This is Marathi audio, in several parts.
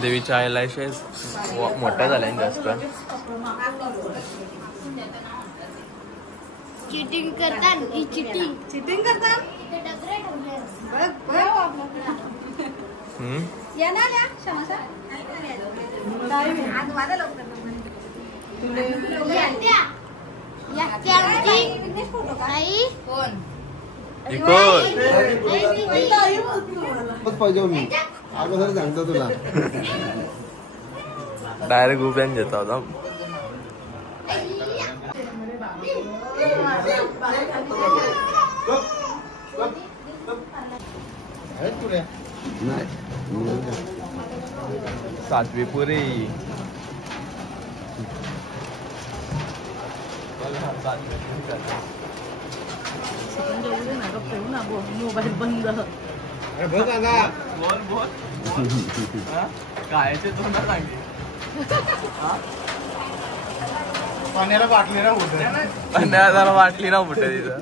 देवीच्या आयलॅशेस मोठ्या झाल्या जास्त. चीटिंग करतात की चीटिंग करतात. या ना या क्षमस्या आज वादा लवकर पाहिजे मी अगोदर सांगतो तुला. डायरेक्ट उभ्यान घेतो आता. सातवी पुरी मोबाईल बंद. बघ आता बोल काय ते तुला सांगे. पाण्याला बाटली ना उठ. पाण्याला बाटली ना उठ तिथं.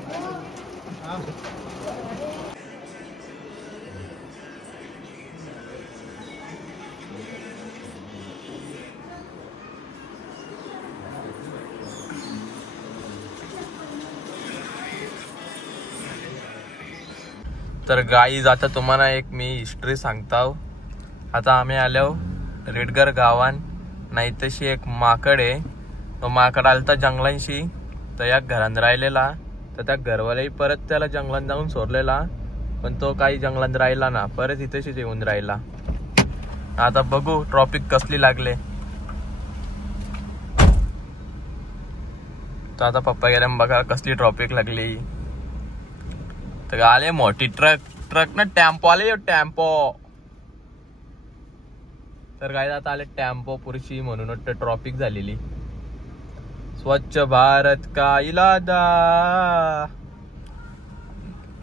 तर गाईज आता तुम्हाला एक मी हिस्ट्री सांगताव. आता आम्ही आलो रेडगर गावान. नाही तशी एक माकड आहे. तो माकड आलता जंगलांशी. तर या घरात राहिलेला. तर त्या घरवाल्याही परत त्याला जंगलात जाऊन सोडलेला. पण तो काही जंगलात राहिला ना. परत इथेशीच येऊन राहिला. आता बघू ट्रॉफिक कसली लागले. तर आता पप्पा गेल्या बघा कसली ट्रॉफिक लागली. तर आले मोठी ट्रक ना टेम्पो आले. टेम्पो तर काय आता आले टेम्पो पुरुषी म्हणून ट्रॉफिक झालेली. स्वच्छ भारत का इरादा.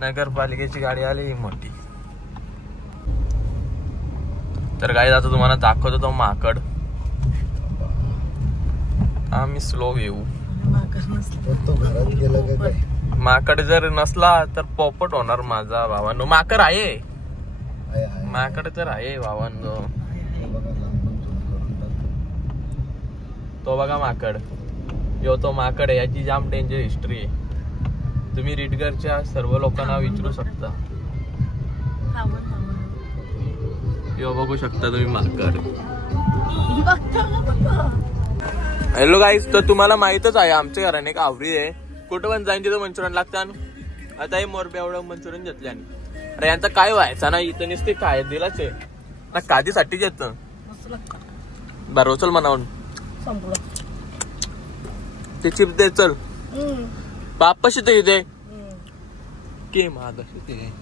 नगरपालिकेची गाडी आली मोठी. तर काय आता तुम्हाला दाखवतो तो माकड. आम्ही स्लो येऊ. माकड जर नसला तर पोपट होणार माझा भावांनो. माकड आहे. माकड तर आहे भावांनो. तो बघा माकड. यो तो माकड आहे. याची जाम डेंजर हिस्ट्री आहे. तुम्ही रेडगरच्या सर्व लोकांना विचारू शकता. यो बघू शकता तुम्ही माकड. हॅलो गाईस. तर तुम्हाला माहितच आहे आमच्या घराने एक आवरी आहे. कुठं पण जाईन तिथं मंचुरियन लागतं. आता हे मोरबे एवढं मंचुरियन घेतले. अरे यांचा काय व्हायचा ना. इथं नुसते काय दिलाच आहे ना. कादीसाठीच येत बरं. चल म्हणावून ते चिप्स दे. चल बापाशी ते दे के मागाशी ते.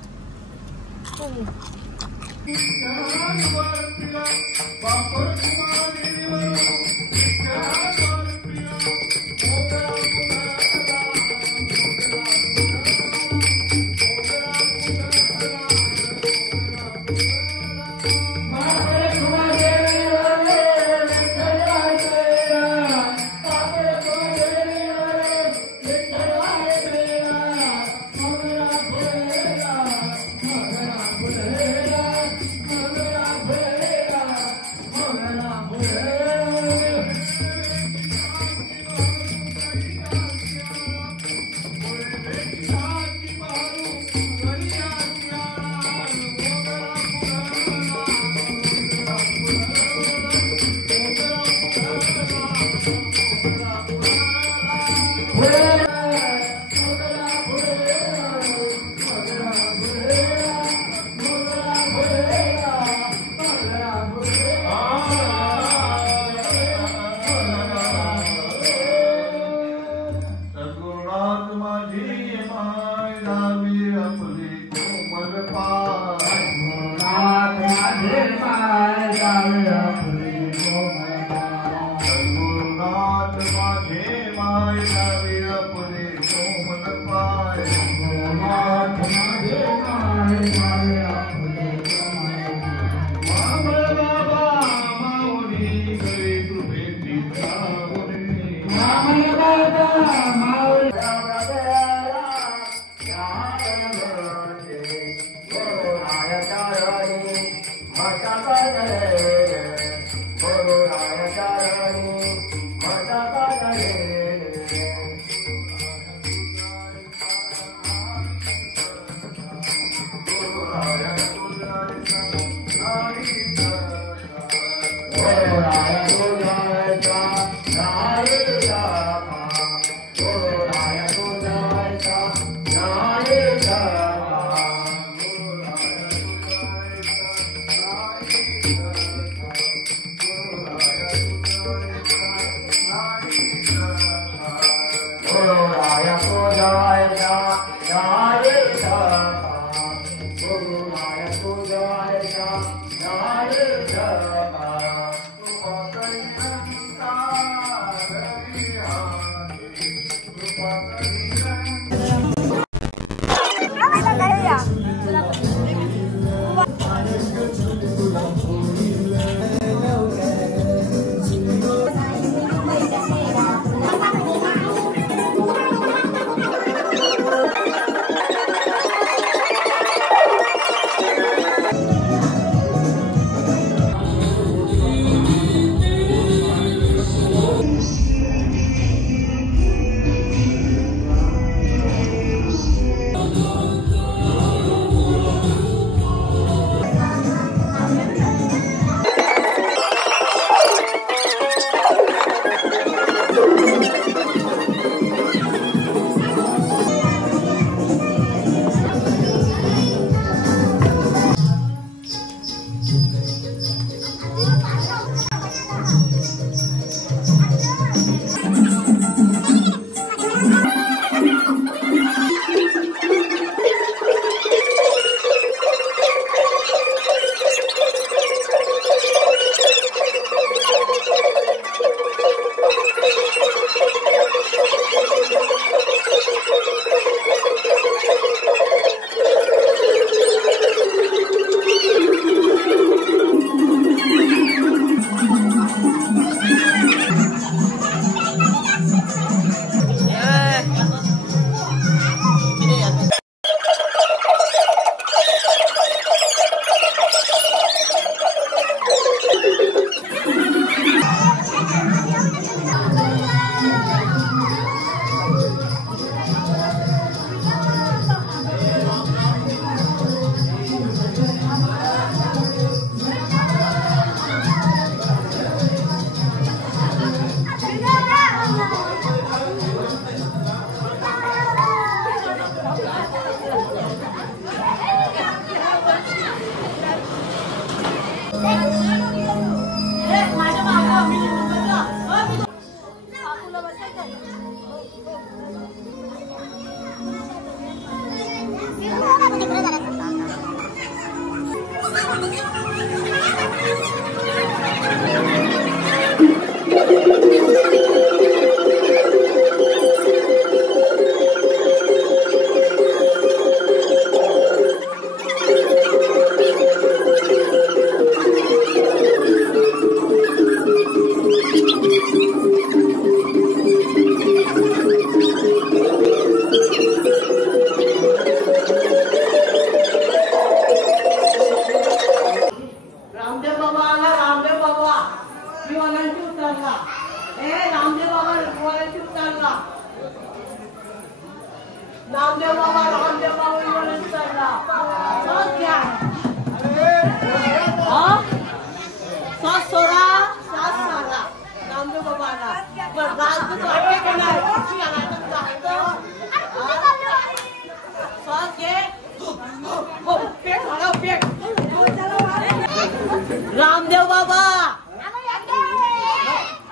रामदेव बाबा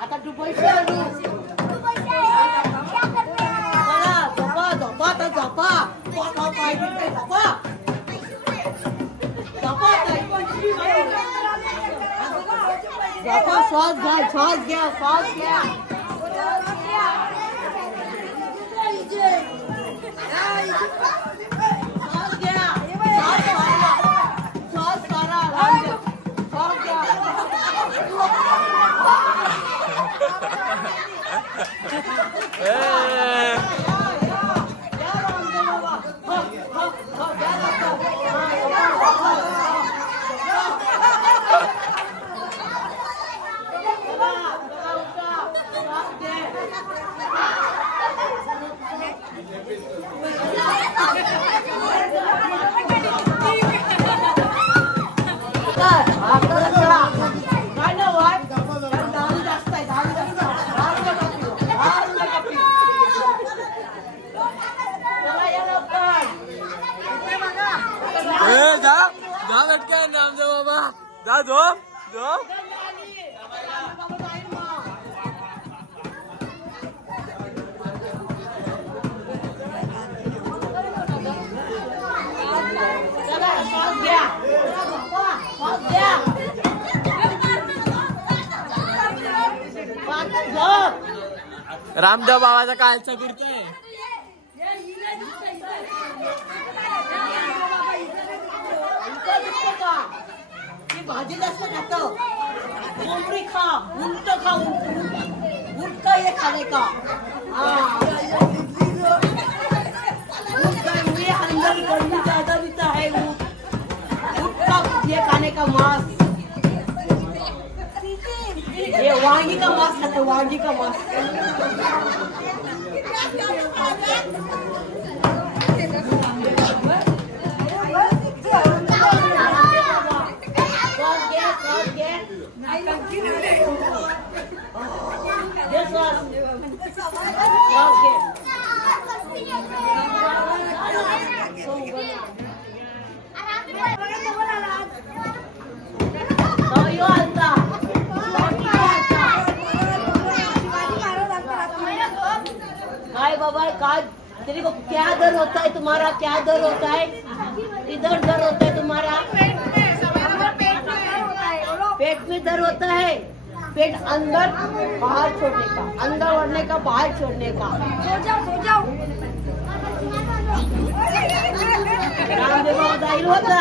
आता तू पैसे श्वास घ्या काय काय नाव आहे दारू जास्त आहे दारू जास्त चला या लवकर जा लटका नामदेव बाबा जा झोप रामदेव बाबाचा कालचा करतोय भाजी जास्त खातो उलटी खा उलट खा उलट ये खाने का ये अंदर गर्मी ज्यादा देता है उलटा ये खाने का मांस ये वांगी का मांस खाते वांगी का मांस बाबा का तेरे को क्या दर्द होता है तुम्हारा क्या दर्द होता है इधर दर्द होता है तुम्हारा पेट में दर्द होता है पेट अंदर बाहर छोड़ने का अंदर बढ़ने का बाहर छोड़ने का सो जाओ रामदेव बाबा जाहिर होता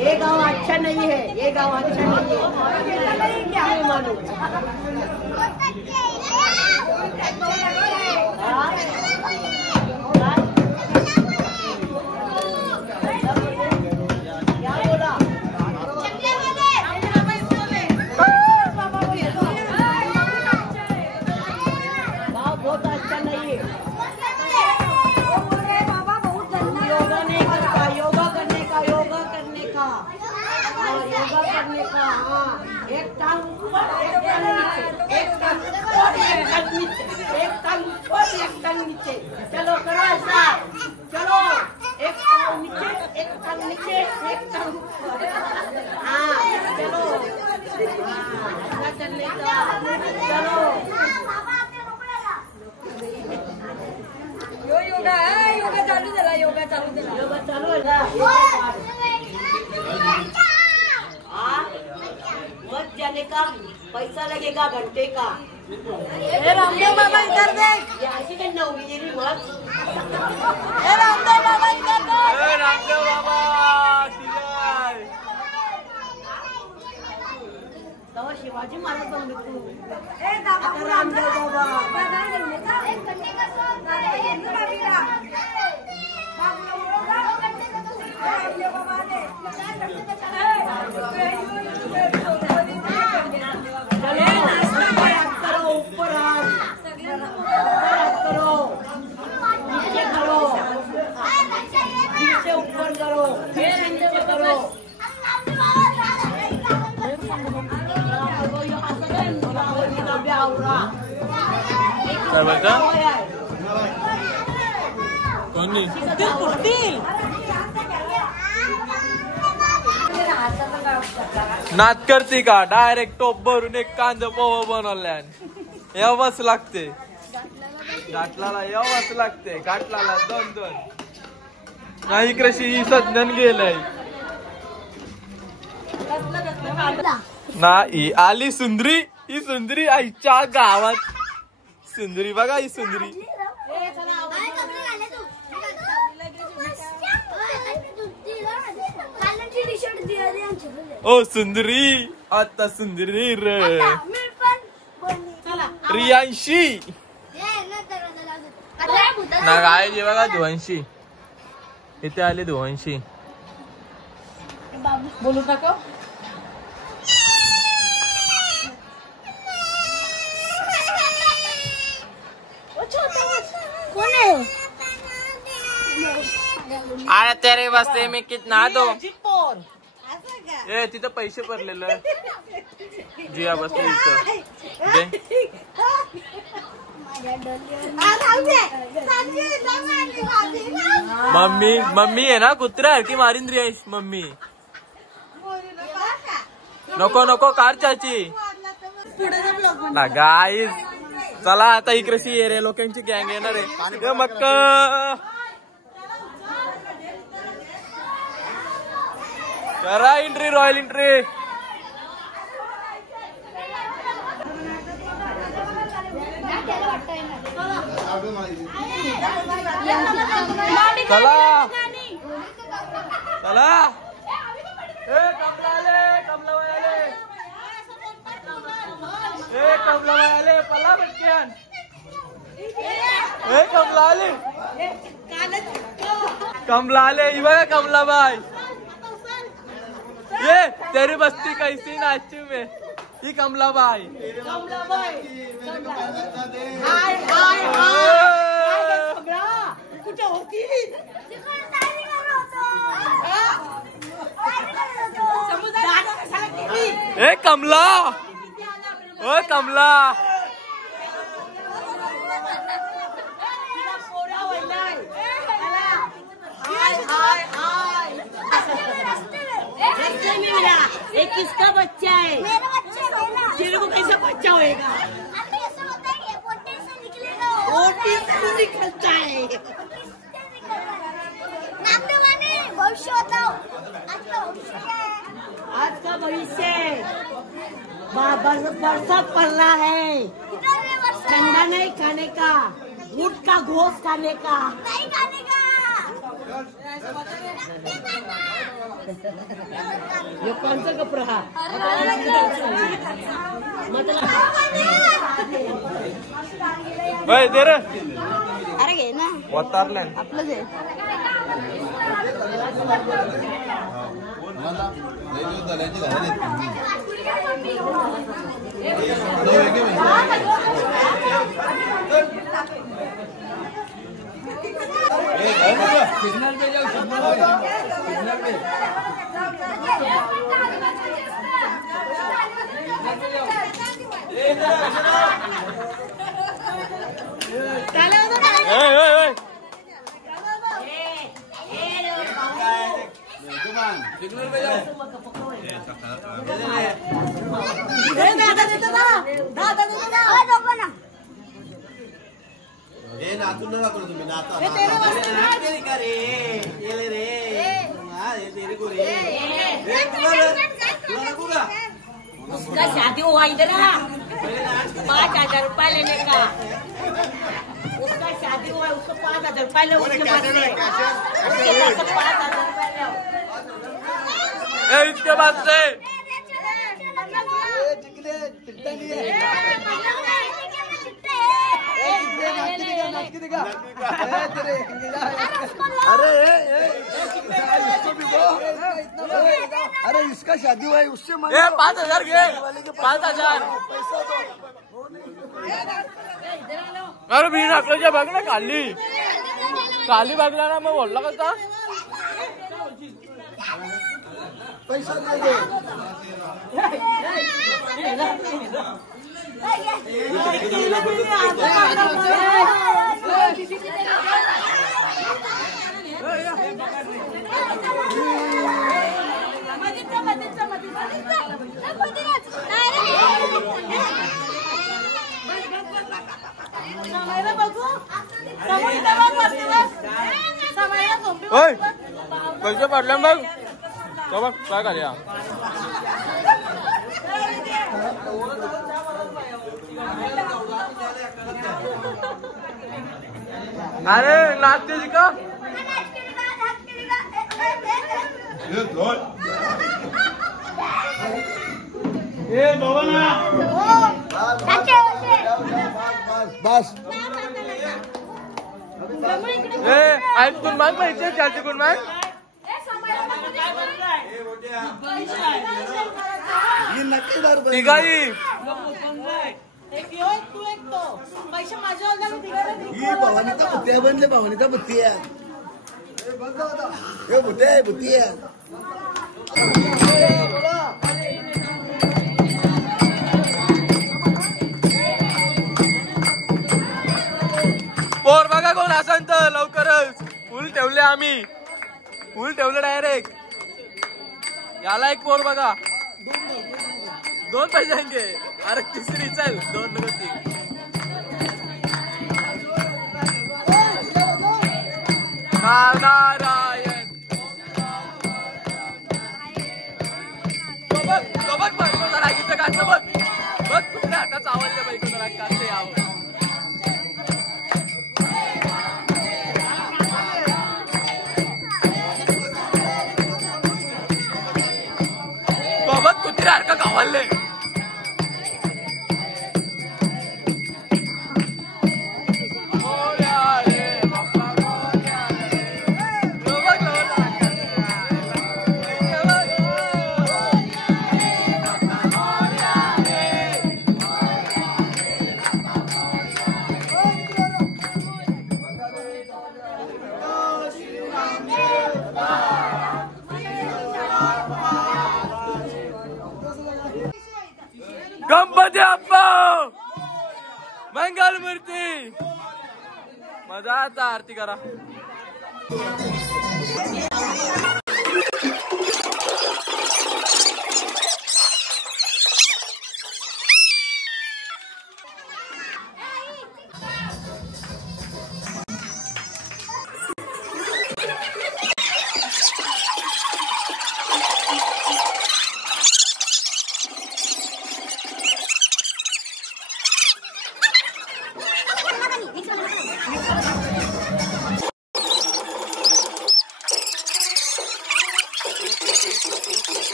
ये गांव अच्छा नहीं है ये गांव अच्छा नहीं है मालूम एक टांग ऊपर एक टांग नीचे चलो करो ऐसा चलो एक पाँव नीचे एक टांग नीचे एक टांग हाँ चलो ऐसा चलने का चलो योगा चालू है योगा चालू है मत जाने का पैसा लगेगा घंटे का रामदेव बाबा इधर देख ऐसी करना होगी ये मत रामदेव बाबा इधर देख रामदेव बाबा तो शिवाजी महाराज बन तू रामदेव बाबा ऊपर करो नीचे करो नीचे ऊपर करो फिर नीचे करो नाच करते का डायरेक्ट टोप भरून एक कांदा पोहा बनवल्या यावंच लागते घाटलाला यावंच लागते घाटलाला 2-2 नाही कृषी ही सज्ञान गेलंय नाही आली सुंदरी ही सुंदरी आईच्या गावात सुंदरी बघा ही सुंदरी ओ सुंदरी आता सुंदरी रे रियांशी ना काय जे बघा धुवांशी इथे आले धुवांशी बोलू नका अरे तेरे वास्ते मैं कितना दो ए तिथं पैसे भरलेलं जिया बसले इथं दे मम्मी मम्मी आहे ना कुत्रा की मारीन रियाश मम्मी नको नको कार चाची ना गाईज चला आता इकडे ये रे लोकांची गँग येणार आहे मक्क करा एंट्री रॉयल एंट्री चला चला कमला आले पला बच्चन कमला आले बघा कमला बाई ये तेरी बस्ती कैसी नाची में ही कमला बाई कुठे होती ए कमला ओ कमला ये किसका बच्चा है? मेरा बच्चा है ना। तेरे को कैसा बच्चा होएगा? अरे ऐसा होता है ये पोटे से निकलेगा। पोटे से निकलता है। नाम देवाने भविष्य बताओ। आज का भविष्य क्या है? आज का भविष्य बरसात पड़ रहा है। किधर है वर्षा? ठंडा नहीं खाने का, ऊँट का गोश्त खाने का। नहीं खाने का। ये कौन सा कपड़ा है? मतलब भाई दे रे अरे घे ना वतारले आपलंच आहे सिग्नल पे जाओ सिग्नल पे सिग्नल पे जाओ नाचून नका करू तुम्ही नाचा रे रे तेरे को रे उसका शादी हुआ इधर 5,000 रुपया लेने का। उसका शादी हुआ उसको 5,000 रुपया ले उसके पास से 5,000 रुपया ले इसके बाद से अरे इसका शादी हुआ है उससे 5,000 घे 5,000 अरे मी नाकल्याच्या बघ ना खाली खाली बघला ना मग बोलला कसा पैसा दे दे पैसे पडले बघ तो बघ काय करूया अरे नाचते जी का बस ऐकून मग पैसे चालते कोण मग तिघाही पैसे माझ्या ही भवानीचा भुतिया बनले भवानीचा भुतिया हे भुतिया भुतिया पोर बघा कोण असन तर लवकरच फुल ठेवले आम्ही फुल ठेवलं डायरेक्ट याला एक पोर बघा 2 पैसे जाएंगे अरे तिसरी चल 2 नको 3 नारायण बघ बायको जरा गीत गात बघ बघ तुमच्या हाताच आवडलं बायको जरा गाते यावं बाबा कुत्रे हरका गावाले गणपती बाप्पा मंगल मूर्ती मजा आता आरती करा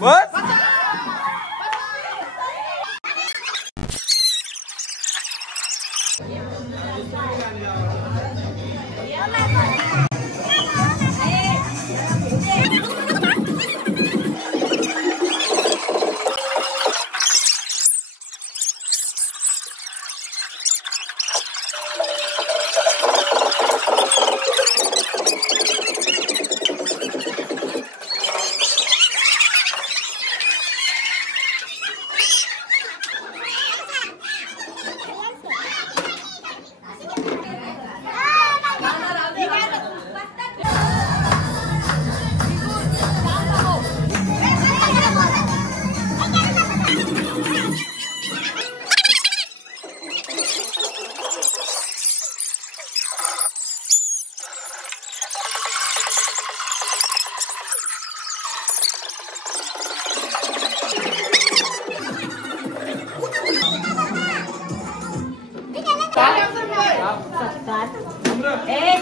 बस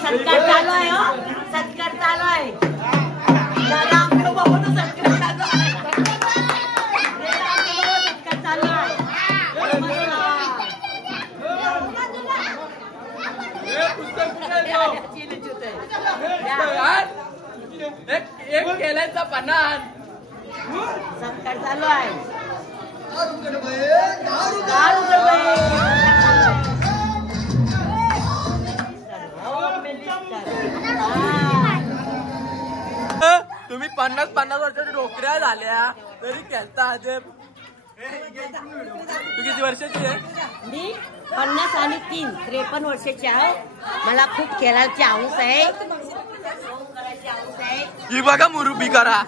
सत्कार चालू आहे हो सत्कार चालू आहे सत्कार चालू आहे एक केल्याचा पन्नास सत्कार चालू आहे तुम्ही 50 वर्षाच्या नोकऱ्या झाल्या तरी खेळता अजय तू किती वर्षाची आहे मी 50 आणि 3 53 वर्षाची आहे मला खूप खेळायची हौस आहे ही बघा मुरबी करा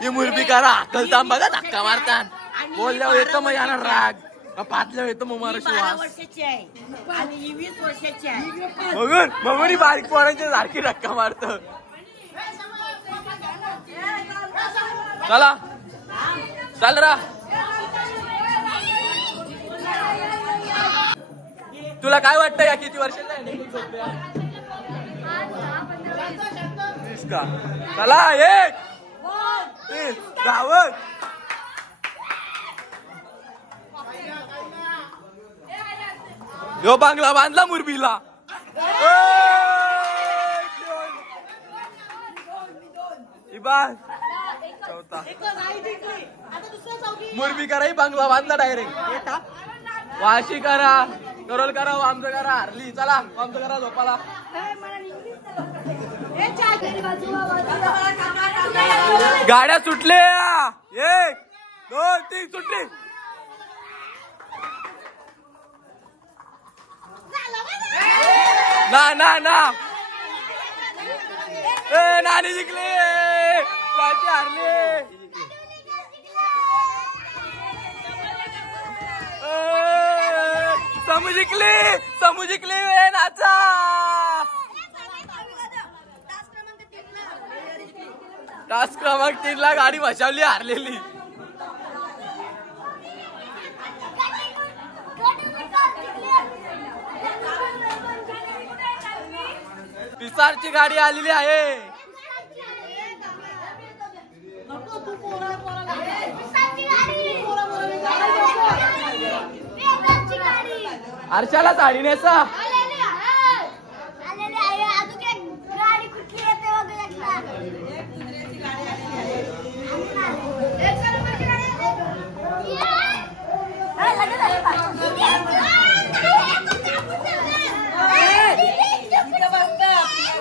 ही मुरबी करा अकलता बघा धक्का मारतात बोलल्यावर येतं मग याला राग पातल्यावर येतं मग मारा 12 वर्षाची आहे आणि ही 20 वर्षाची आहे बघून मग बारीक पोरांच्या सारखी धक्का मारत चला चाल रा तुला काय वाटतं या किती वर्षाचा आहे का चला 1 3 धावत यो बांगला बांधला मुरबीला इबान चौथा मुरबी कराही बांगला बांधला डायरेक्ट वाशी करा, करोल करा, आमचं करा, हरली चला आमचं करा झोपाला. गाड्या सुटल्या, 1 2 3 सुटली. ना नानी जिंकली, चाची हारली. समू जिंकली नाचा. टास्क क्रमांक 3 ला गाडी बसवली हारलेली. पिसारची गाडी आलेली आहे. अर्षाला साडी नेसा.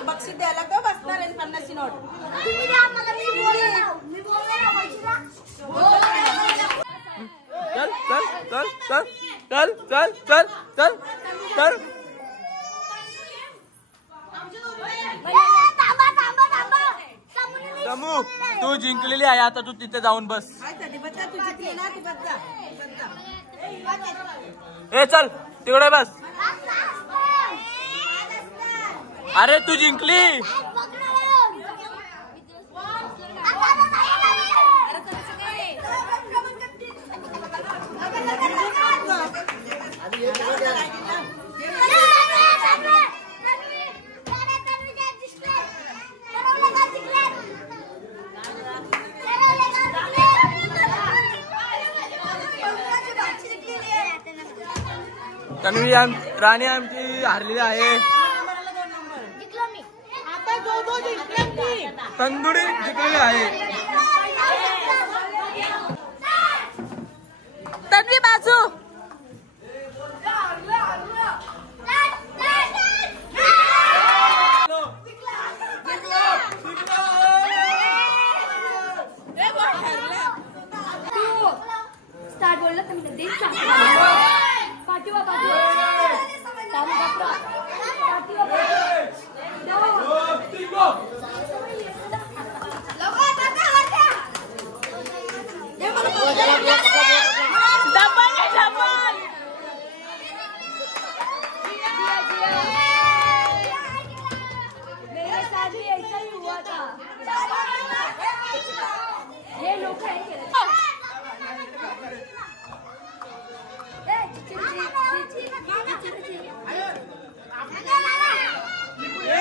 बक्षीस द्यायला का बसणार आहे 50ची नोट. चल समू तू जिंकलेली आहे, आता तू तिथे जाऊन बस. ए चल तिकडे बस. अरे तू जिंकली. तन्वी राणी आमची हारलेली आहे. तंदुरी जिंकलेली आहे. तन्वी बाजू. स्टार्ट बोलला तर मी पाठीवा मेरे साथ भी ऐसा ही हुआ था. ये लोग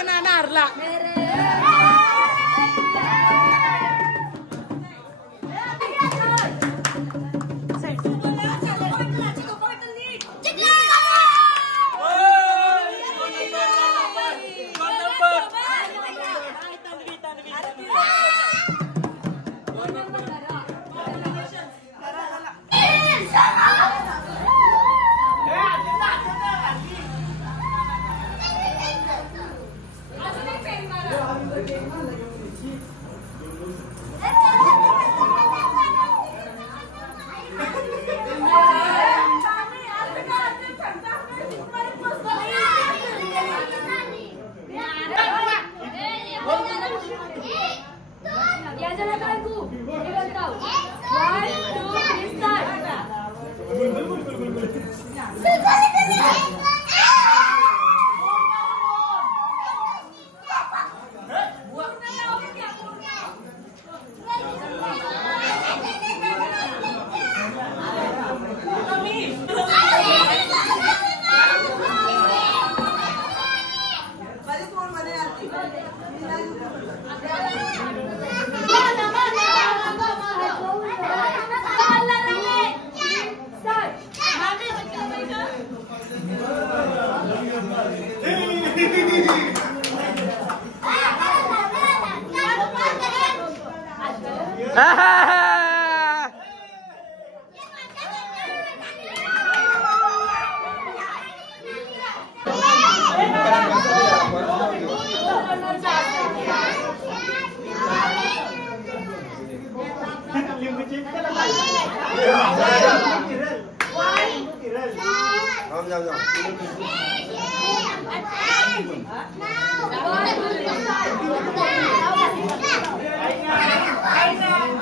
नाना हरला.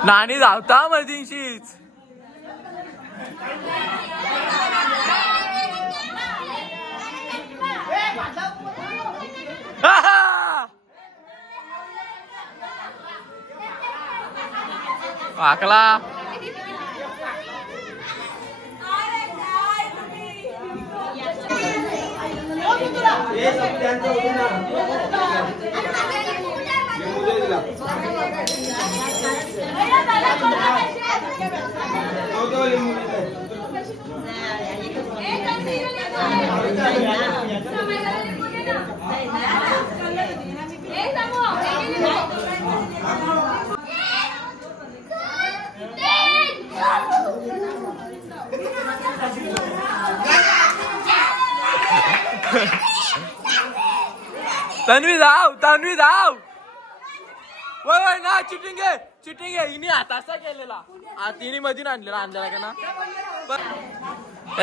नानी धावता मधीशीच. आकला तन्वी धाव. वय ना चिटिंग आहे हिने हात असा केलेला. तिने मधून आणलेला का ना.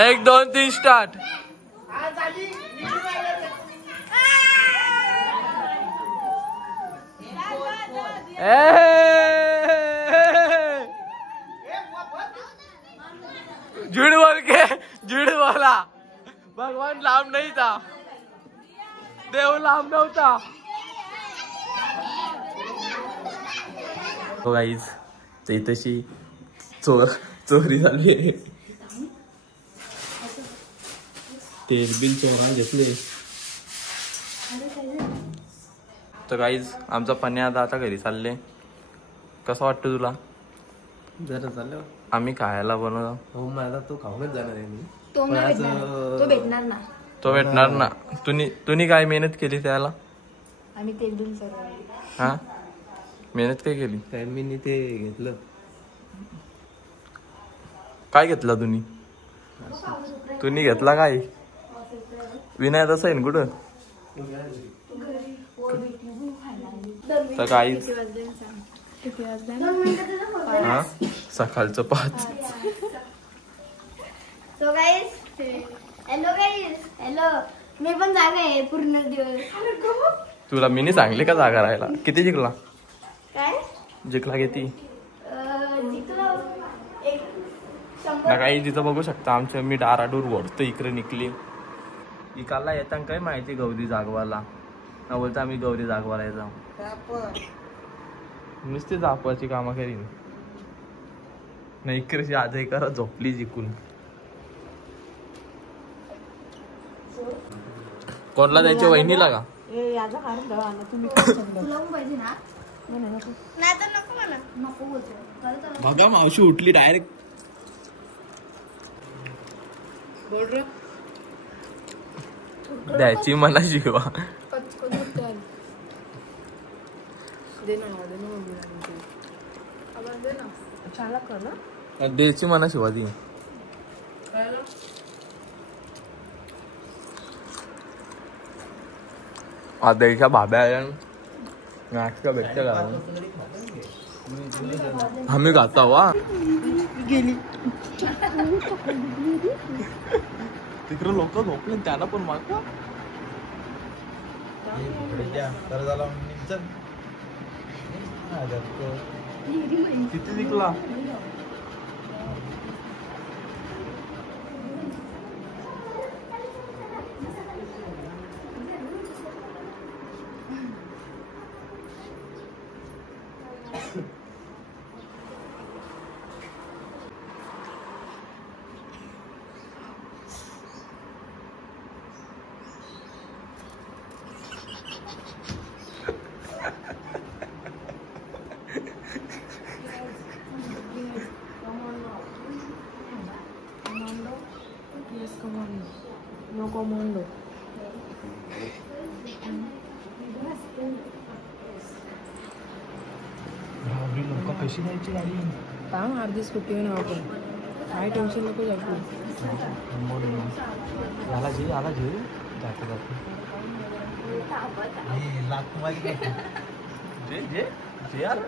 1 2 3 स्टार्ट. झूठ बोला. भगवान लांब नाही था. देव लांब नव्हता. गाईज ते तशी चोरी झाली आहे. तेल बिल चोरा घेतले. तर गाईज आमचा पन्या आता घरी चालले. कसं वाटतं तुला? जरा चाललं आम्ही खायला बनवतो. हो माझा तो खाऊनच जाणार आहे मी. तो भेटणार ना. तो भेटणार ना. तुम्ही काय मेहनत केली त्याला? आम्ही तेल दून सर्व. हा मेहनत काय केली? काय मी ते घेतलं. काय घेतला तुम्ही घेतला काय? विनय तसं आहे कुठं? तर काही हा सकाळचं 5. सो गाईज हॅलो मी पण जागा आहे पूर्ण दिवस. तुला मीनी सांगले का जागा राहायला? किती जिंकला? काय जिंकला किती? जिंकलो 100. ना काही तिथं बघू शकता आमच्या मी डाराडूर वरतो इकडे निघली. इकाला येता काय माहिती गौरी जागवाला ना बोलता आम्ही गौरी जागवाला येतो. नुसते जापवाची कामं करीन ना. इकडे आजही करा झोपली जिंकून. कोणला द्यायच्या वहिनीला का? तुला पण पाहिजे ना. नाही तर नको मला. नको बोलतो. बघा मावशी उठली डायरेक्ट. द्यायची मला शिवा. द्यायची मला शिवा ती. द्यायच्या भाब्या नाटका भेटते का? आम्ही गाता वा तिकडे लोक झोपले त्यांना पण मागता. किती जिंकला? No comando. लोक कशी जायची गाडी? काम अर्धी स्कूटी ना आपण काय टेन्शन नको जाऊ. याला जे जाते लाख माहिती जे यार